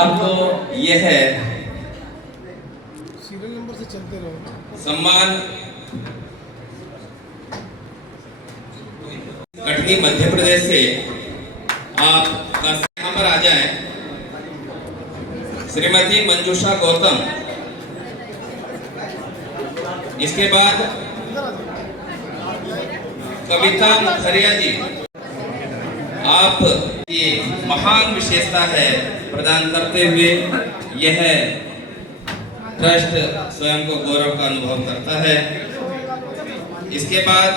बात तो यह है, सीरियल नंबर से चलते रहो। सम्मान कटनी मध्य प्रदेश से आप यहाँ पर आ जाएं। श्रीमती मंजूषा गौतम, इसके बाद कविता मुखरिया जी। आप ये महान विशेषता है प्रदान करते हुए यह ट्रस्ट स्वयं को गौरव का अनुभव करता है। इसके बाद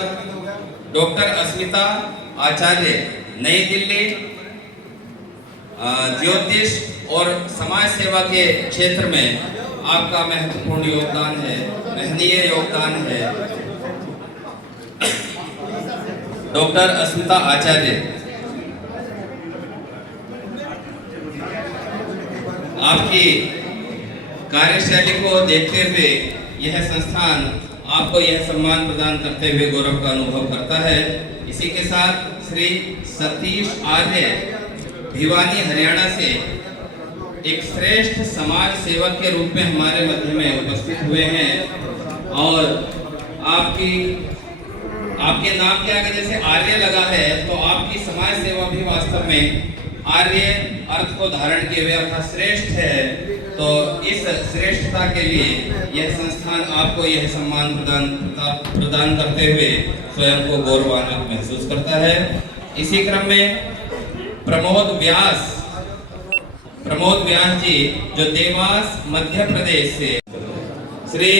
डॉक्टर अस्मिता आचार्य, नई दिल्ली, ज्योतिष और समाज सेवा के क्षेत्र में आपका महत्वपूर्ण योगदान है, महनीय योगदान है। डॉक्टर अस्मिता आचार्य, आपकी कार्यशैली को देखते हुए यह संस्थान आपको यह सम्मान प्रदान करते हुए गौरव का अनुभव करता है। इसी के साथ श्री सतीश आर्य, भिवानी, हरियाणा से एक श्रेष्ठ समाज सेवक के रूप में हमारे मध्य में उपस्थित हुए हैं। और आपके नाम के आगे जैसे आर्य लगा है तो आपकी समाज सेवा भी वास्तव में आर्य अर्थ को धारण किए हुए अर्थात श्रेष्ठ है। तो इस श्रेष्ठता के लिए यह संस्थान आपको यह सम्मान प्रदान करते हुए स्वयं को गौरवान्वित महसूस करता है। इसी क्रम में प्रमोद व्यास जी, जो देवास मध्य प्रदेश से, श्री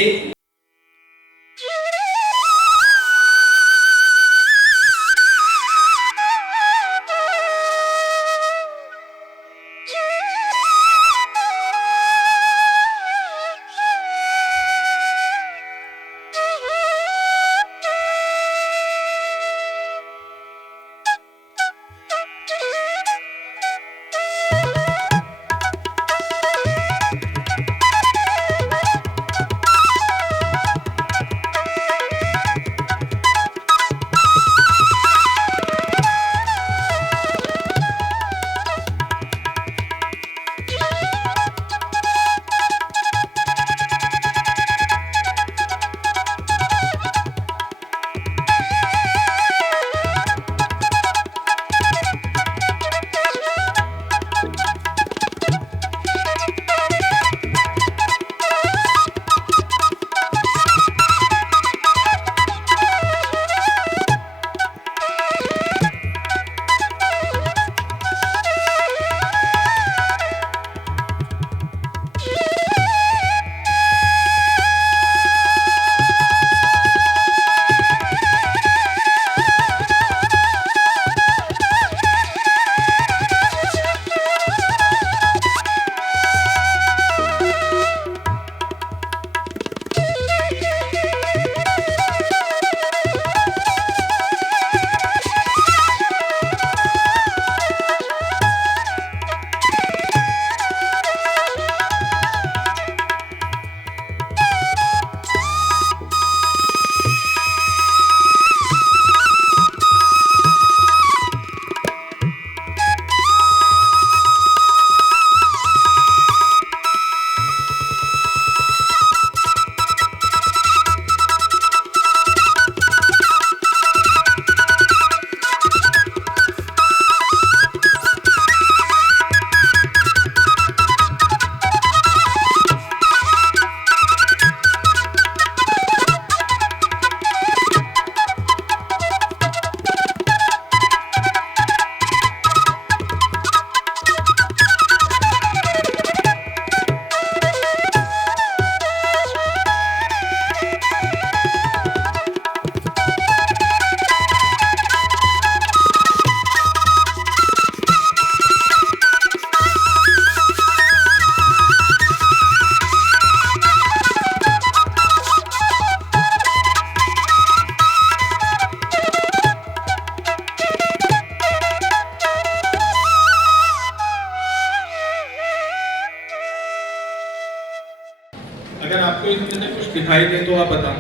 अगर आपको इसमें कुछ दिखाई दे तो आप बताओ।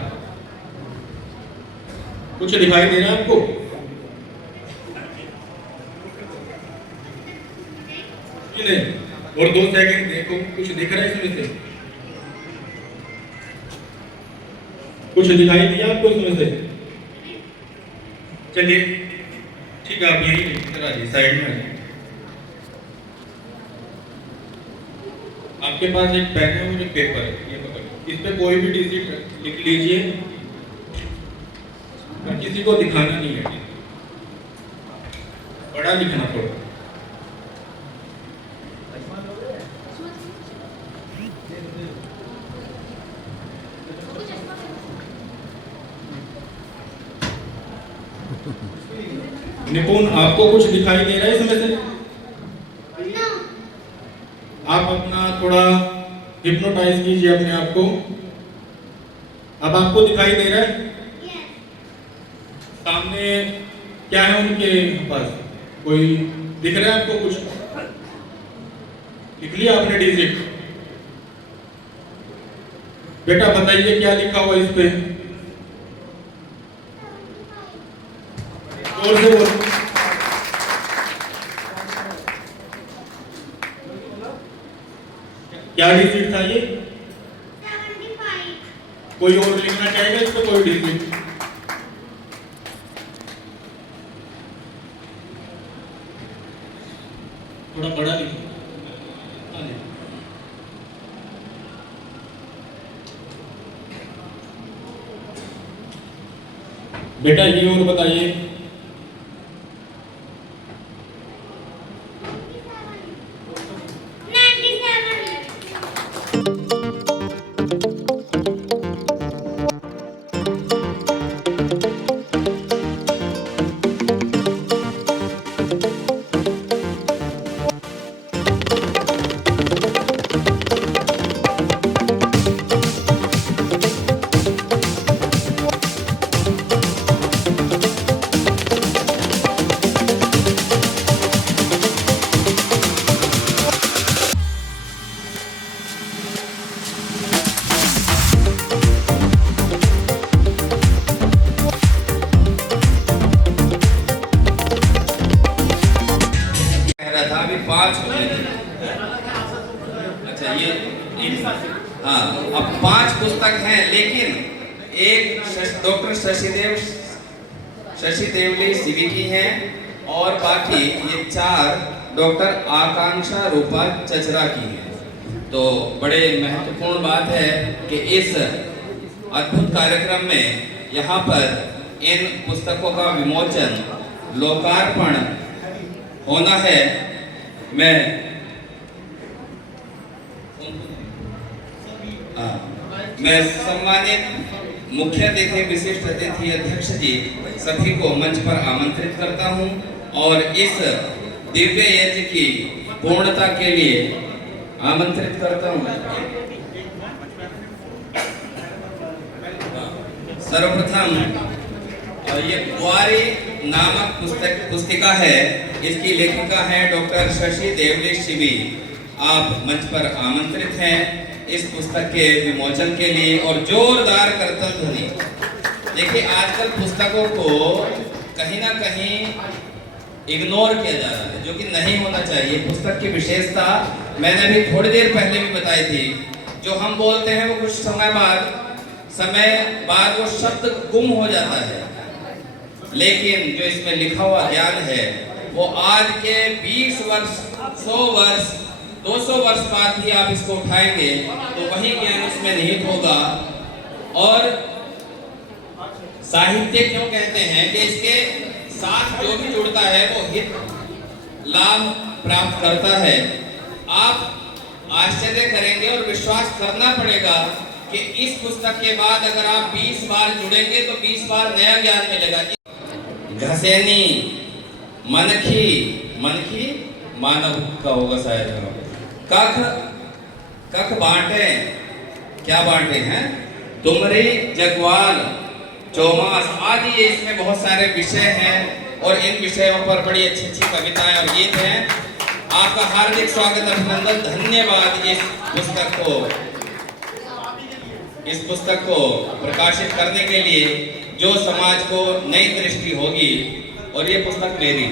कुछ दिखाई दे रहा है आपको? कि नहीं? और 2 सेकंड देखो, कुछ दिख रहा है इसमें से? कुछ दिखाई दिया आपको इसमें से? चलिए ठीक है, आप यही इधर आइए, साइड में आइए। आपके पास एक पेन है और एक पेपर है, ये पकड़िए। इस पे कोई भी डिजिट लिख लीजिए और किसी को दिखाना नहीं है, बड़ा लिखना पड़ेगा। निपुण, आपको कुछ दिखाई दे रहा है इसमें से? आप अपना थोड़ा हिप्नोटाइज कीजिए अपने आप को। अब आपको दिखाई दे रहा है? सामने क्या है उनके पास? कोई दिख रहा है आपको कुछ? लिख लिया आपने डिजिट? बेटा बताइए क्या लिखा हुआ इस पे? जोर से बोलो। क्या डिजिट था ये? 75। कोई और लिखना चाहेगा इस पे? कोई डिजिट? थोड़ा बड़ा लिखो। बेटा ये और बताइए। 5 होने थे। अच्छा ये हाँ, अब 5 पुस्तक हैं, लेकिन एक डॉक्टर शशि देवली सीवी की हैं और बाकी ये 4 डॉक्टर आकांक्षा रूपा चचरा की हैं। तो बड़े महत्वपूर्ण बात है कि इस अद्भुत कार्यक्रम में यहाँ पर इन पुस्तकों का विमोचन, लोकार्पण होना है। मैं सम्मानित मुख्य अतिथि, विशिष्ट अतिथि अध्यक्ष जी सभी को मंच पर आमंत्रित करता हूं और इस दिव्य यज्ञ की पूर्णता के लिए आमंत्रित करता हूं। सर्वप्रथम ये कुंवारी नामक पुस्तिका है, इसकी लेखिका है डॉक्टर शशि देवली शिवी। आप मंच पर आमंत्रित हैं इस पुस्तक के विमोचन के लिए और जोरदार करतल ध्वनि। देखिए आजकल पुस्तकों को कहीं ना कहीं इग्नोर किया जा रहा है, जो कि नहीं होना चाहिए। पुस्तक की विशेषता मैंने अभी थोड़ी देर पहले भी बताई थी। जो हम बोलते हैं वो कुछ समय बाद वो शब्द गुम हो जाता है, लेकिन जो इसमें लिखा हुआ ज्ञान है वो आज के 20 वर्ष, 100 वर्ष, 200 वर्ष बाद भी आप इसको उठाएंगे तो वही ज्ञान इसमें निहित होगा। और साहित्य क्यों कहते हैं कि इसके साथ जो भी जुड़ता है वो हित लाभ प्राप्त करता है। आप आश्चर्य करेंगे और विश्वास करना पड़ेगा कि इस पुस्तक के बाद अगर आप 20 बार जुड़ेंगे तो 20 बार नया ज्ञान मिलेगा। घसेनी, मनखी मानव का होगा शायद। कख बांटे, क्या बांटे हैं? तुमरी, जगवाल, चौमास आदि इसमें बहुत सारे विषय हैं और इन विषयों पर बड़ी अच्छी अच्छी कविताएं और गीत हैं। आपका हार्दिक स्वागत, अभिनंदन, धन्यवाद। इस पुस्तक को प्रकाशित करने के लिए जो समाज को नई दृष्टि होगी। और ये पुस्तक मेरी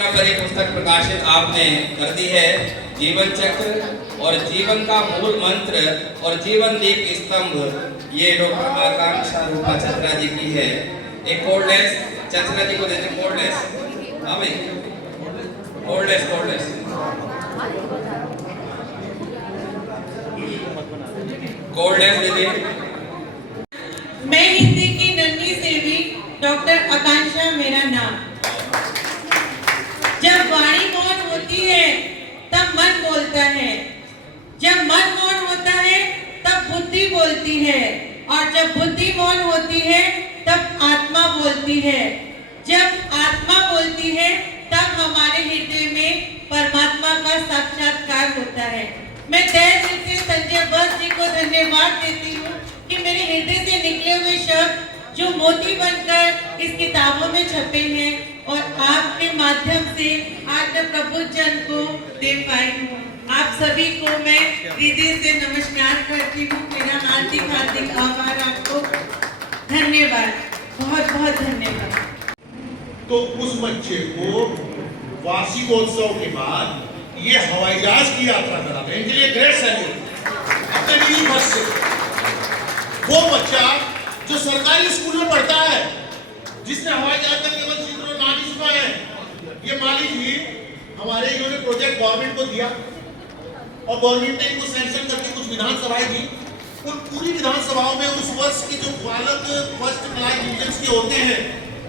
इतना बड़ी पुस्तक प्रकाशित आपने कर दी है। जीवन चक्र और जीवन का मूल मंत्र और जीवन दीप स्तंभ ये डॉक्टर आकांक्षा रूपा चतरा जी की है। एक कोल्डलेस चतरा जी को देते कोल्डलेस। हाँ भाई कोल्डलेस कोल्डलेस कोल्डलेस दीजिए। मैं हिंदी की नन्ही सेवी डॉक्टर आकांक्षा मेरा नाम। जब वाणी मौन होती है तब मन बोलता है, जब मन मौन होता है तब बुद्धि बोलती है, और जब बुद्धि मौन होती है तब आत्मा बोलती है। जब आत्मा बोलती है तब हमारे हृदय में परमात्मा का साक्षात्कार होता है। मैं तहे दिल से संजय बस जी को धन्यवाद देती हूँ कि मेरे हृदय से निकले हुए शब्द जो मोती बनकर इस किताबों में छपे हैं और आपके माध्यम से आज मैं प्रभु जन को दे पाई हूँ। आप सभी को मैं हृदय से नमस्कार करती हूँ। मेरा हार्दिक हार्दिक आभार आपको। धन्यवाद, बहुत बहुत धन्यवाद। तो उस बच्चे को वार्षिकोत्सव के बाद ये हवाई जहाज की यात्रा कराते हैं, इनके लिए ग्रेट सैल्यूट अपने निजी बस से। वो बच्चा जो सरकारी स्कूल में पढ़ता है, जिसने हवाई जहाज का केवल चित्र नाम ही सुना है, ये माली जी हमारे इन्होंने प्रोजेक्ट गवर्नमेंट को दिया और गवर्नमेंट ने इनको सैंक्शन करके कुछ विधानसभाएं दी। उन पूरी विधानसभाओं में उस वर्ष के जो बालक फर्स्ट क्लास डिवीजन के होते हैं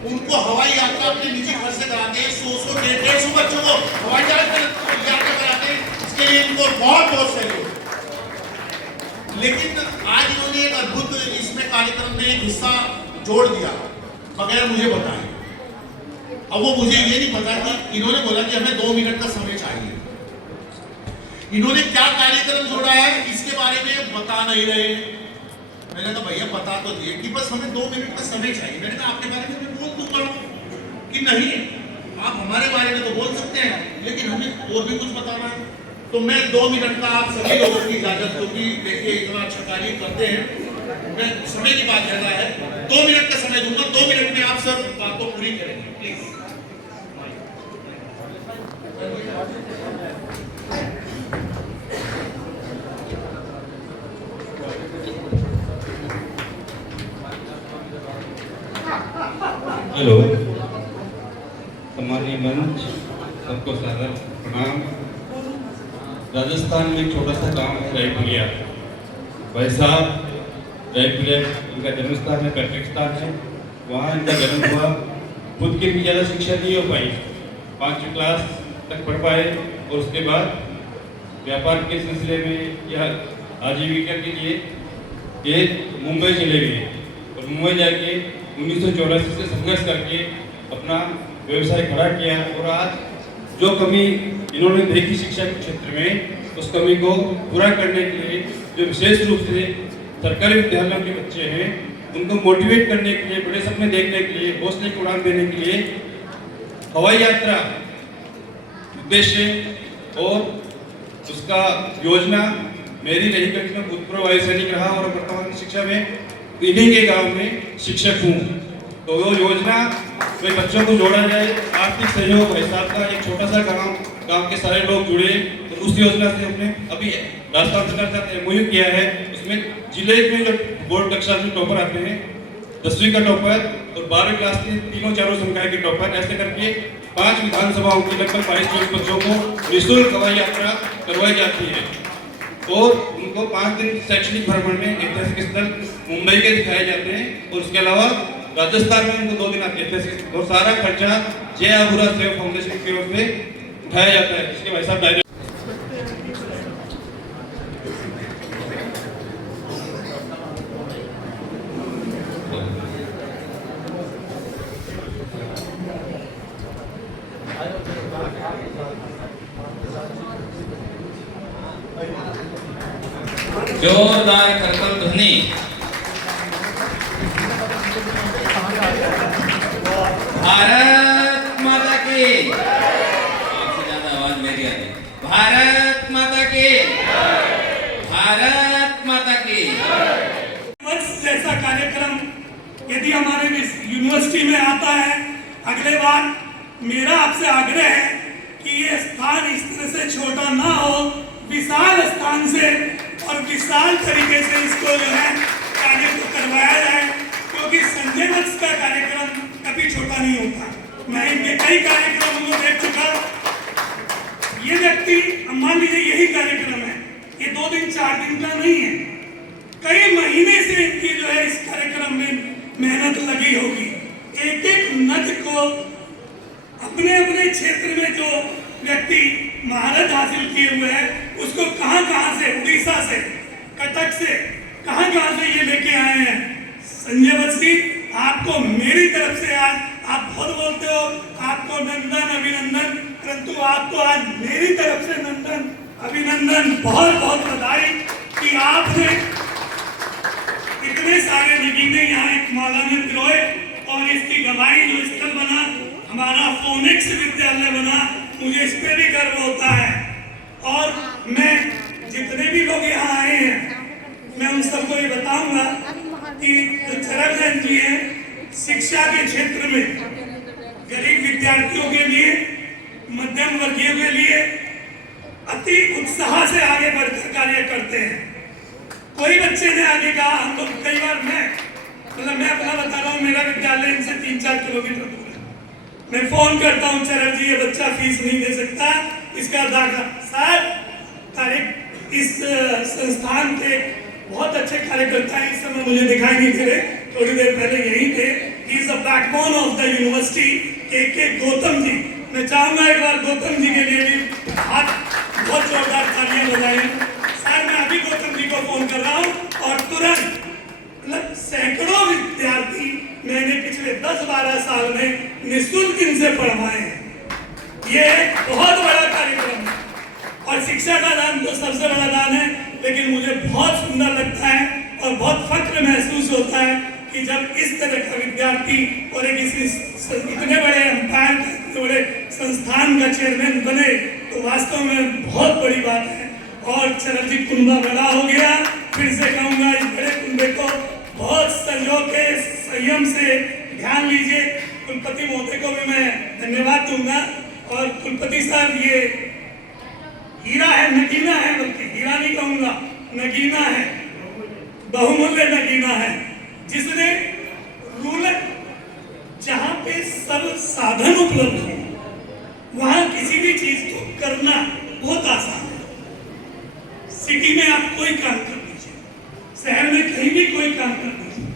उनको हवाई यात्रा अपने निजी खर्च से कराते हैं। 100 150 बच्चों को हवाई जहाज में यात्रा कराते हैं। इसके लिए इनको बहुत बहुत सैल्यूट। लेकिन आज इन्होंने एक अद्भुत इसमें कार्यक्रम में एक हिस्सा जोड़ दिया बगैर मुझे बताए। अब वो मुझे ये नहीं पता कि इन्होंने बोला कि हमें 2 मिनट का समय चाहिए। इन्होंने क्या कार्यक्रम जोड़ा है इसके बारे में बता नहीं रहे। मैंने कहा भैया बता तो दिए कि बस हमें 2 मिनट का समय चाहिए। मैंने कहा आपके बारे में मैं बोल दूंगा कि नहीं, आप हमारे बारे में तो बोल सकते हैं लेकिन हमें और भी कुछ बताना है। तो मैं 2 मिनट का आप सभी लोगों की इजाजत दूंगी। देखिए इतना अच्छा कार्य करते हैं, मैं समय की बात ज्यादा है, 2 मिनट का समय दूंगा। 2 मिनट में आप सब बातों पूरी करेंगे प्लीज। हेलो, हमारी मंच सबको सादर प्रणाम। राजस्थान में एक छोटा सा गांव है रायपुरिया। भाई साहब रायपुरिया इनका जन्म स्थान है, पैतृक स्थान है, वहाँ इनका जन्म हुआ। खुद की भी ज़्यादा शिक्षा नहीं हो पाई, 5वीं क्लास तक पढ़ पाए और उसके बाद व्यापार के सिलसिले में या आजीविका के लिए ये मुंबई चले गए और मुंबई जाके 1984 से संघर्ष करके अपना व्यवसाय खड़ा किया। और आज जो कमी इन्होंने देखी शिक्षा के क्षेत्र में, उस कमी को पूरा करने के लिए जो विशेष रूप से सरकारी विद्यालयों के बच्चे हैं उनको मोटिवेट करने के लिए, बड़े सपने देखने के लिए, हौसले को उड़ान देने के लिए हवाई यात्रा उद्देश्य और उसका योजना मेरी रही। क्योंकि मैं भूतपूर्व वायु सैनिक रहा और वर्तमान शिक्षा में इन्हीं के गांव में शिक्षक हूँ। तो वो योजना में बच्चों को जोड़ा जाए, आर्थिक सहयोग हिसाब का एक छोटा सा गांव के सारे लोग जुड़े। तो उस योजना से हमने अभी राजस्थान सरकार का एमओयू किया है। उसमें जिले में जो बोर्ड कक्षा में टॉपर आते हैं, 10वीं का टॉपर और 12वीं क्लास के तीनों चारों संकाय के टॉपर, ऐसे करके 5 विधानसभाओं की लगभग 22 बच्चों को निःशुल्क हवाई यात्रा करवाई जाती है और उनको 5 दिन शैक्षणिक भ्रमण में ऐतिहासिक स्थल मुंबई के दिखाए जाते हैं। और उसके अलावा राजस्थान में उनको 2 दिन ऐतिहासिक और सारा खर्चा जय आबूरा सेवा फाउंडेशन की ओर से उठाया जाता है। इसके भाई साहब डायरेक्ट जोरदार करतल ध्वनि। भारत माता की, आपसे ज्यादा आवाज मेरी आ रही। भारत माता की, भारत माता की। जैसा कार्यक्रम यदि हमारे यूनिवर्सिटी में आता है, अगले बार मेरा आपसे आग्रह है कि ये स्थान इस तरह से छोटा ना हो, विशाल स्थान से और विशाल तरीके से इसको जो है कार्य को करवाया जाए, क्योंकि संजय वत्स का कार्यक्रम कभी छोटा नहीं होता। मैं इनके कई कार्यक्रमों को देख चुका। ये व्यक्ति, मान लीजिए यही कार्यक्रम है, ये 2 दिन 4 दिन का नहीं है, कई महीने से इनकी जो है इस कार्यक्रम में मेहनत लगी होगी। एक एक नच को अपने अपने क्षेत्र में जो व्यक्ति महारत हासिल किए हुए हैं उसको कहां से, उड़ीसा से, कटक से, कहां से ये लेके आए हैं। संजय वत्स जी, आपको मेरी तरफ से आज, आप बहुत बोलते हो आपको नंदन अभिनंदन, परंतु आपको आज मेरी तरफ से नंदन अभिनंदन, बहुत बहुत बधाई कि आपने इतने सारे नगीने यहाँ एक माला में पिरोए और इसकी गवाही जो स्थल बना, हमारा फोनिक्स विद्यालय बना, मुझे इस पे भी गर्व होता है। और मैं जितने भी लोग यहाँ आए हैं, मैं उन सबको ये बताऊंगा कि जो चरक जैन जी हैं, शिक्षा के क्षेत्र में गरीब विद्यार्थियों के लिए, मध्यम वर्गीय के लिए अति उत्साह से आगे बढ़कर कार्य करते हैं। कोई बच्चे ने आगे कहा, हम लोग कई बार मैं अपना बता रहा हूँ, मेरा विद्यालय इनसे 3-4 किलोमीटर दूर है। मैं फोन करता हूँ, चरक जी ये बच्चा फीस नहीं दे सकता, इसका दाखिला तारीख। इस संस्थान के बहुत अच्छे कार्यकर्ता हैं, इस समय मुझे दिखाई नहीं दे रहे, थोड़ी देर पहले यही थे। He is the backbone of the university, के गौतम जी। मैं चाहूंगा एक बार गौतम जी के लिए भी हाथ बहुत जोरदार तालियां बजाएं। सर, मैं अभी गौतम जी को फोन कर रहा हूँ और तुरंत, मतलब सैकड़ों विद्यार्थी मैंने पिछले 10-12 साल में निःशुल्क इनसे पढ़वाए हैं। ये एक बहुत बड़ा कार्यक्रम है और शिक्षा का दान तो सबसे बड़ा दान है, लेकिन मुझे बहुत सुंदर लगता है और बहुत फक्र महसूस होता है कि जब इस तरह का विद्यार्थी और एक इतने बड़े एम्पायर, इतने बड़े संस्थान का चेयरमैन बने, तो वास्तव में बहुत बड़ी बात है। और चरक जी, कुंभा बड़ा हो गया, फिर से कहूंगा इस बड़े कुंभे को बहुत संजो के, संयम से ध्यान लीजिए। कुलपति महोदय को भी मैं धन्यवाद दूंगा। और कुलपति साहब, ये हीरा है, नगीना है, बल्कि हीरा नहीं कहूंगा, नगीना है, बहुमूल्य नगीना है, जिसने रूरल, जहां पे सब साधन उपलब्ध है, वहां किसी भी चीज को करना बहुत आसान है। सिटी में आप कोई काम कर दीजिए, शहर में कहीं भी कोई काम कर दीजिए।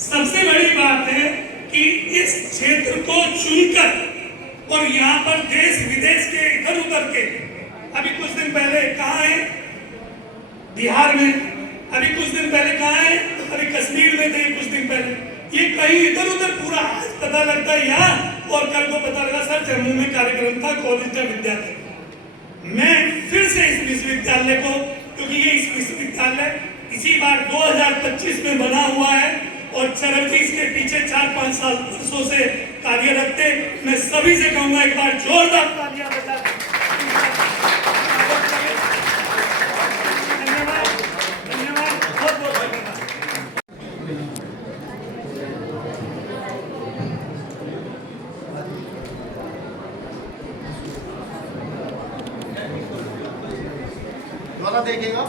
सबसे बड़ी बात है कि इस क्षेत्र को चुनकर और यहाँ पर देश विदेश के इधर उधर के, अभी कुछ दिन पहले कहाँ है, बिहार में, अभी कुछ दिन पहले कहाँ है, अभी कश्मीर में थे कुछ दिन पहले, ये कहीं इधर उधर पूरा आज पता लगता है यहाँ, और कल को पता लगा सर जम्मू में कार्यक्रम था कॉलेज का विद्यालय। मैं फिर से इस विश्वविद्यालय को, क्योंकि ये इस विश्वविद्यालय इसी बार 2025 में बना हुआ है और चरक जी इसके पीछे 4-5 साल वर्षों से कार्यरत थे। मैं सभी से कहूंगा एक बार जोरदार तालियां बजा। धन्यवाद, धन्यवाद, बहुत बहुत धन्यवाद। दोबारा देखिएगा।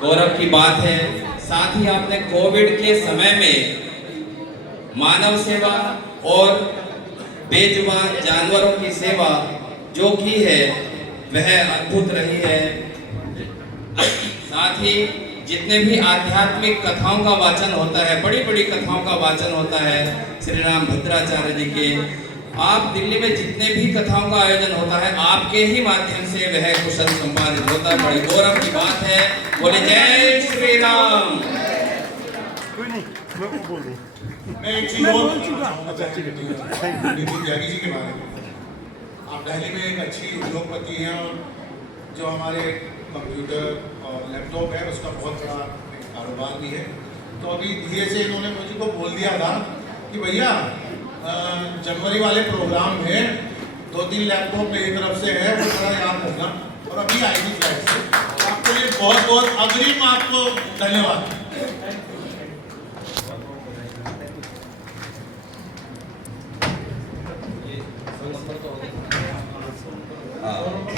गौरव की बात है। साथ ही आपने कोविड के समय में मानव सेवा और बेजुबान जानवरों की सेवा जो की है वह अद्भुत रही है। साथ ही जितने भी आध्यात्मिक कथाओं का वाचन होता है, बड़ी बड़ी कथाओं का वाचन होता है श्री राम भद्राचार्य जी के, आप दिल्ली में जितने भी कथाओं का आयोजन होता है आपके ही माध्यम से वह कुशल संपादित होता है। बड़ी गौरव की बात है। बोले जय श्री राम। मैं एक चीज और नितिन त्यागी जी के बारे में, आप दिल्ली में एक अच्छी उद्योगपति हैं और जो हमारे कंप्यूटर और लैपटॉप है उसका बहुत बड़ा कारोबार भी है। तो अभी धीरे से इन्होंने मुझे को बोल दिया था कि भैया जनवरी वाले प्रोग्राम में 2-3 लैपटॉप मेरी तरफ से है, वो थोड़ा याद रखना। और अभी आएगी फ्लाइट से, आपके लिए बहुत बहुत अग्रिम आपको धन्यवाद।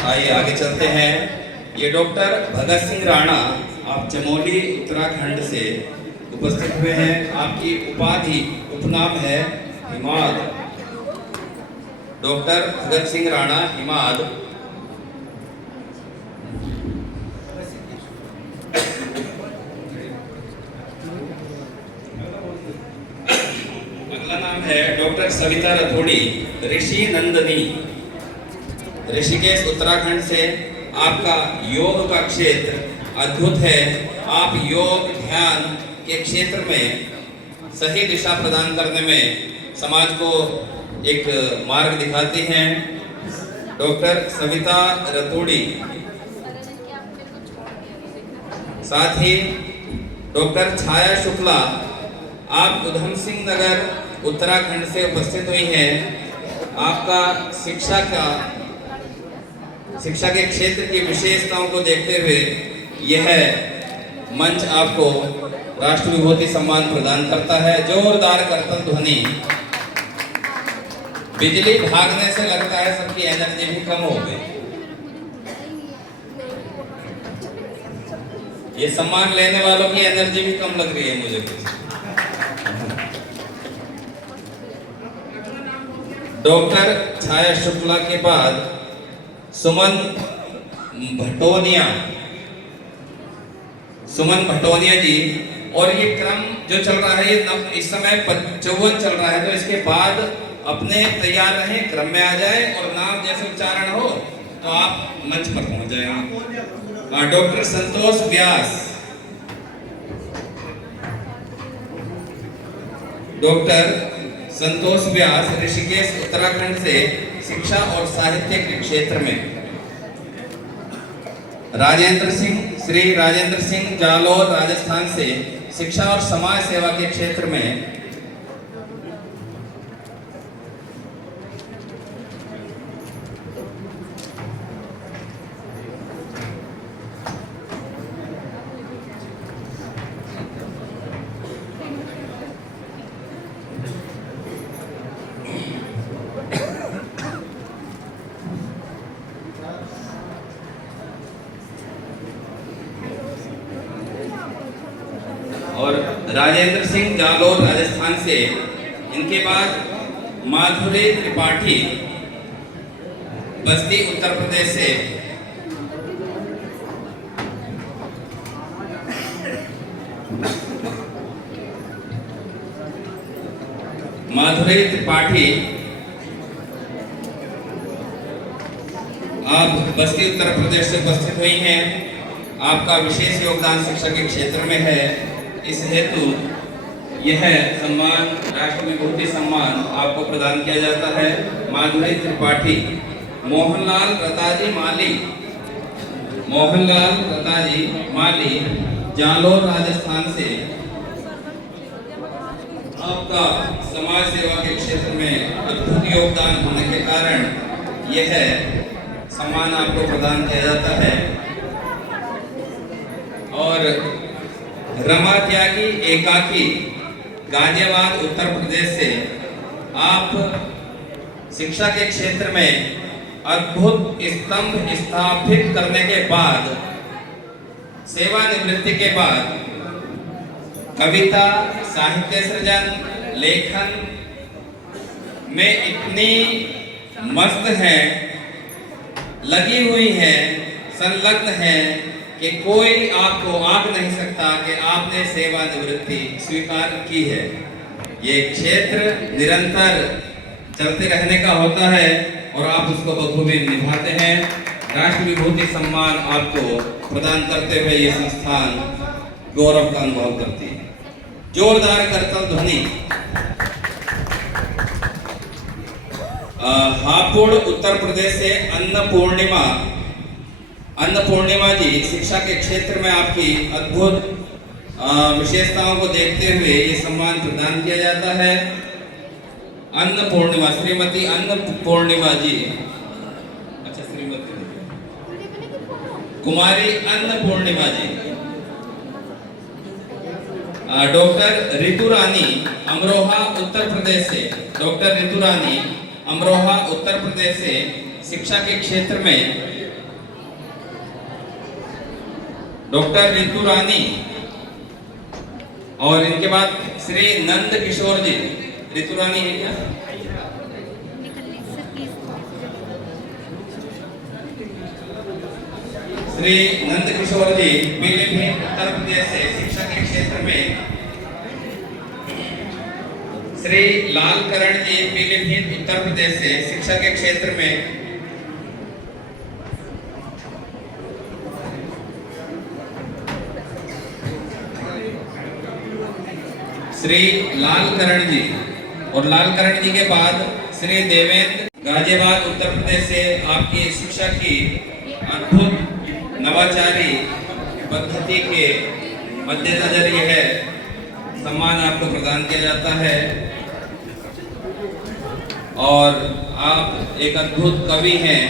आइए आगे चलते हैं। ये डॉक्टर भगत सिंह राणा, आप चमोली उत्तराखंड से उपस्थित हुए हैं। आपकी उपाधि उपनाम है हिमाद। डॉक्टर भगत सिंह राणा हिमाद। अगला नाम है डॉक्टर सविता रथोड़ी, ऋषि नंदनी, ऋषिकेश उत्तराखंड से। आपका योग का क्षेत्र अद्भुत है। आप योग ध्यान के क्षेत्र में सही दिशा प्रदान करने में समाज को एक मार्ग दिखाती हैं। डॉक्टर सविता रतोड़ी। साथ ही डॉक्टर छाया शुक्ला, आप उधम सिंह नगर उत्तराखंड से उपस्थित हुई हैं। आपका शिक्षा के क्षेत्र की विशेषताओं को देखते हुए यह मंच आपको राष्ट्र विभूति सम्मान प्रदान करता है। जोरदार करतल ध्वनि। बिजली भागने से लगता है सबकी एनर्जी भी कम हो गई। ये सम्मान लेने वालों की एनर्जी भी कम लग रही है मुझे कुछ। डॉक्टर छाया शुक्ला के बाद सुमन भटोनिया जी। और ये क्रम जो चल रहा है, ये इस समय 54 चल रहा है, तो इसके बाद अपने तैयार रहें, क्रम में आ जाए और नाम जैसे उच्चारण हो तो आप मंच पर पहुंच जाएंगे। डॉक्टर संतोष व्यास। डॉक्टर संतोष व्यास, ऋषिकेश उत्तराखंड से, शिक्षा और साहित्य के क्षेत्र में। राजेंद्र सिंह, श्री राजेंद्र सिंह, जालोर राजस्थान से, शिक्षा और समाज सेवा के क्षेत्र में। और राजेंद्र सिंह, जालोर राजस्थान से। इनके बाद माधुरी त्रिपाठी, बस्ती उत्तर प्रदेश से। माधुरी त्रिपाठी, आप बस्ती उत्तर प्रदेश से उपस्थित हुई हैं। आपका विशेष योगदान शिक्षा के क्षेत्र में है। इस हेतु यह सम्मान, राष्ट्र विभूति सम्मान आपको प्रदान किया जाता है। माधुरी त्रिपाठी। मोहनलाल रताजी माली, मोहनलाल रताजी माली, जालोर राजस्थान से। आपका समाज सेवा के क्षेत्र में अद्भुत योगदान होने के कारण यह सम्मान आपको प्रदान किया जाता है। और रमा त्यागी एकाकी, गाजियाबाद उत्तर प्रदेश से। आप शिक्षा के क्षेत्र में अद्भुत स्तंभ स्थापित करने के बाद, सेवानिवृत्ति के बाद कविता, साहित्य सृजन, लेखन में इतनी मस्त हैं, लगी हुई हैं, संलग्न हैं कि कोई आपको आंक नहीं सकता कि आपने सेवानिवृत्ति स्वीकार की है। ये क्षेत्र निरंतर चलते रहने का होता है और आप उसको बखूबी निभाते हैं। राष्ट्र विभूति सम्मान आपको प्रदान करते हुए ये संस्थान गौरव का अनुभव करती है। जोरदार करतल ध्वनि। हापुड़ उत्तर प्रदेश से अन्नपूर्णिमा जी, शिक्षा के क्षेत्र में आपकी अद्भुत विशेषताओं को देखते हुए ये सम्मान प्रदान किया जाता है। अन्नपूर्णिमा, श्रीमती अन्नपूर्णिमा जी, अच्छा श्रीमती कुमारी अन्नपूर्णिमा जी। डॉक्टर ऋतु रानी, अमरोहा उत्तर प्रदेश से। डॉक्टर ऋतु रानी, अमरोहा उत्तर प्रदेश से, शिक्षा के क्षेत्र में डॉक्टर रितु रानी और इनके बाद श्री नंद किशोर जी। रितु रानी है क्या? श्री नंद किशोर जी पीलीभीत उत्तर प्रदेश से शिक्षा के क्षेत्र में। श्री लालकरण जी पीलीभीत उत्तर प्रदेश से शिक्षा के क्षेत्र में। श्री लालकरण जी और लालकरण जी के बाद श्री देवेंद्र गाजियाबाद उत्तर प्रदेश से आपकी शिक्षा की अद्भुत नवाचारी पद्धति के मद्देनजर यह सम्मान आपको प्रदान किया जाता है। और आप एक अद्भुत कवि हैं,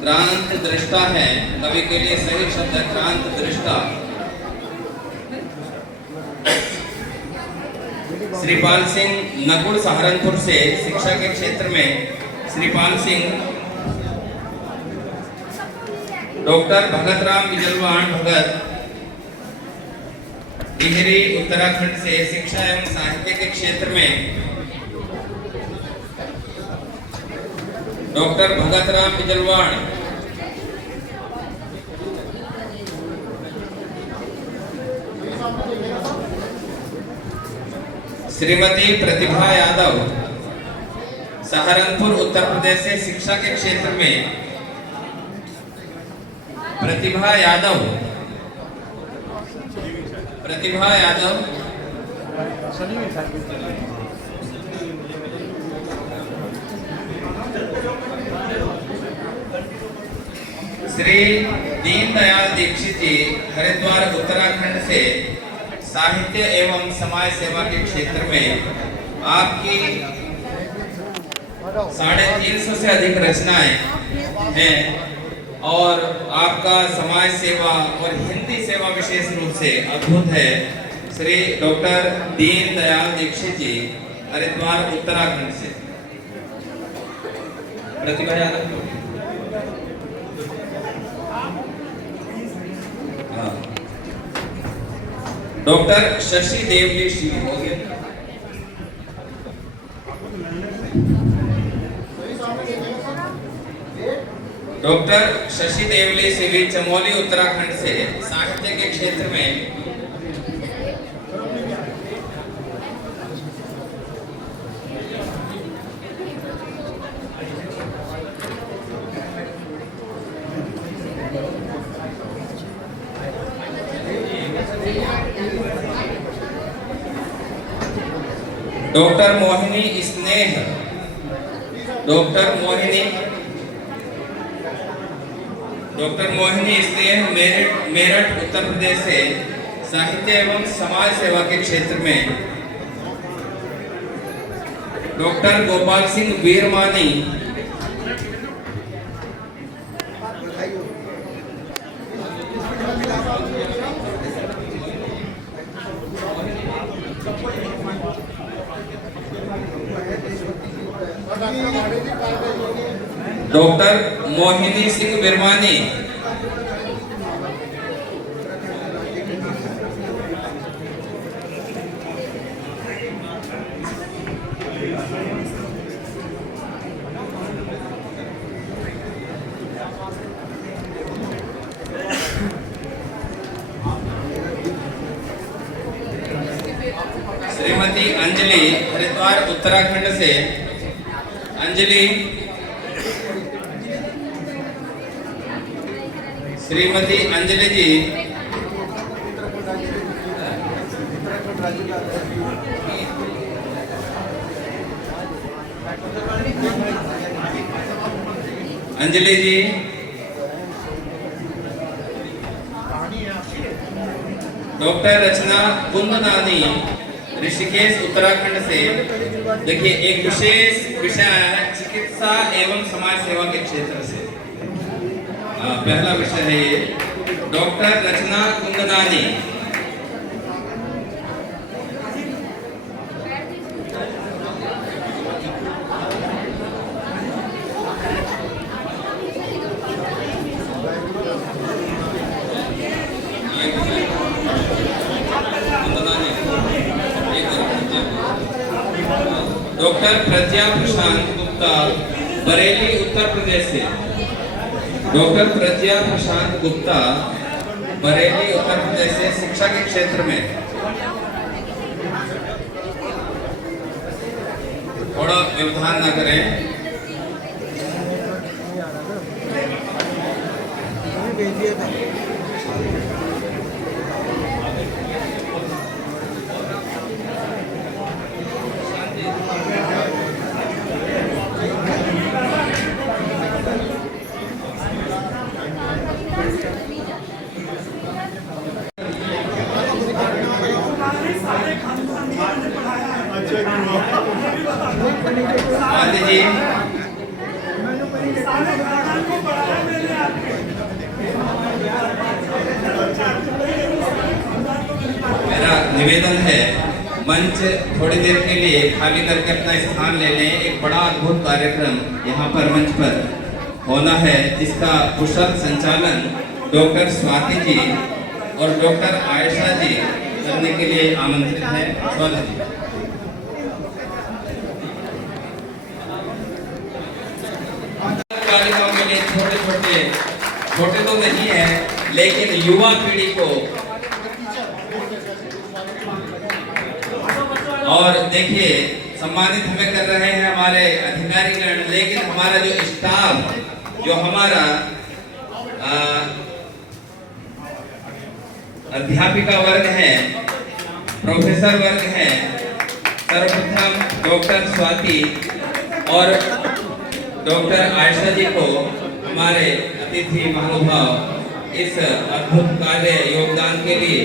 क्रांत दृष्टा हैं। कवि के लिए सही शब्द है क्रांत दृष्टा। श्रीपाल सिंह नकुल सहारनपुर से शिक्षा के क्षेत्र में। श्रीपाल सिंह। डॉक्टर भगत राम बिजलवाण भगत टिहरी उत्तराखंड से शिक्षा एवं साहित्य के क्षेत्र में। डॉक्टर भगत राम बिजलवाण। श्रीमती प्रतिभा यादव सहारनपुर उत्तर प्रदेश से शिक्षा के क्षेत्र में। प्रतिभा यादव। प्रतिभा यादव। श्री दीनदयाल दीक्षित जी हरिद्वार उत्तराखंड से साहित्य एवं समाज सेवा के क्षेत्र में। आपकी 350 से अधिक रचनाएं हैं और आपका समाज सेवा और हिंदी सेवा विशेष रूप से अद्भुत है। श्री डॉक्टर दीनदयाल दीक्षित जी हरिद्वार उत्तराखंड से। प्रतिभा यादव। डॉक्टर शशि देवली श्री हो गया। डॉक्टर शशि देवली श्री चमोली उत्तराखंड से साहित्य के क्षेत्र में। डॉक्टर मोहिनी स्नेह। डॉक्टर मोहिनी स्नेह मेरठ उत्तर प्रदेश से साहित्य एवं समाज सेवा के क्षेत्र में। डॉक्टर गोपाल सिंह वीरमानी। डॉक्टर मोहिनी सिंह बिरवानी। श्रीमती अंजलि हरिद्वार उत्तराखंड से। अंजलि। श्रीमती अंजलि जी अंजलि जी डॉक्टर रचना कुंदनानी ऋषिकेश उत्तराखंड से। देखिए एक विशेष विषय आया है चिकित्सा एवं समाज सेवा के क्षेत्र से। पहला विषय है ये डॉक्टर रचना कुंदनानी। डॉक्टर प्रज्ञा प्रशांत गुप्ता, बरेली उत्तर प्रदेश से। डॉक्टर प्रज्ञा प्रशांत गुप्ता, बरेली उत्तर प्रदेश से, शिक्षा के क्षेत्र में थोड़ा व्यवधान न करें। आदि जी, मेरा निवेदन है मंच थोड़ी देर के लिए खाली करके अपना स्थान ले लें। एक बड़ा अद्भुत कार्यक्रम यहाँ पर मंच पर होना है, जिसका कुशल संचालन डॉक्टर स्वाति जी और डॉक्टर आयशा जी करने के लिए आमंत्रित है। स्वागत जी। बालिकाओं के लिए छोटे तो नहीं है, लेकिन युवा पीढ़ी को, और देखिए सम्मानित हमें कर रहे हैं हमारे अधिकारीगण, लेकिन हमारा जो स्टाफ, जो हमारा अध्यापिका वर्ग है, प्रोफेसर वर्ग है, सर्वप्रथम डॉक्टर स्वाति और डॉक्टर आयशा जी को, हमारे अतिथि महानुभाव, इस अद्भुत कार्य योगदान के लिए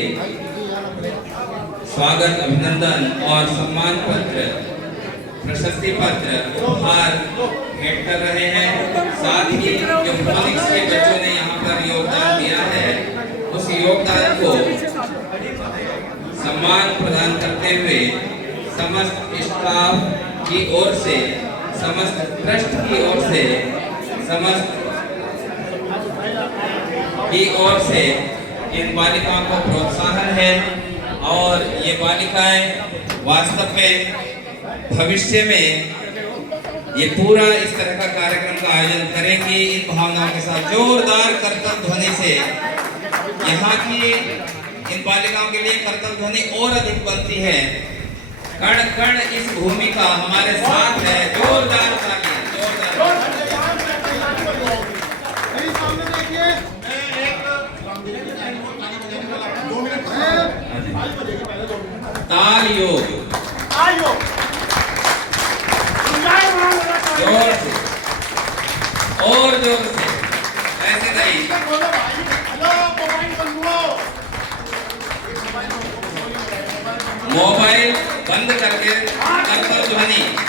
स्वागत, अभिनंदन और सम्मान पत्र, प्रशस्ति पत्र, उपहार भेंट कर रहे हैं। साथ ही जो फोनिक्स के बच्चों ने यहाँ पर योगदान दिया है, उस योगदान को सम्मान प्रदान करते हुए समस्त स्टाफ की ओर से, समस्त ट्रस्ट की ओर से, समस्त की ओर से इन बालिकाओं को प्रोत्साहन है। और ये बालिकाएं वास्तव में भविष्य में ये पूरा इस तरह का कार्यक्रम का आयोजन करेंगी। इन भावनाओं के साथ जोरदार करतब ध्वनि से यहाँ की इन बालिकाओं के लिए करतब ध्वनि और अधिक बनती है। कण कण इस भूमि का हमारे साथ है। जोरदार तालियां, जोरदार। ताल योग, जोर से और जोर से, ऐसे नहीं। मोबाइल बंद करके करतब ध्वनि।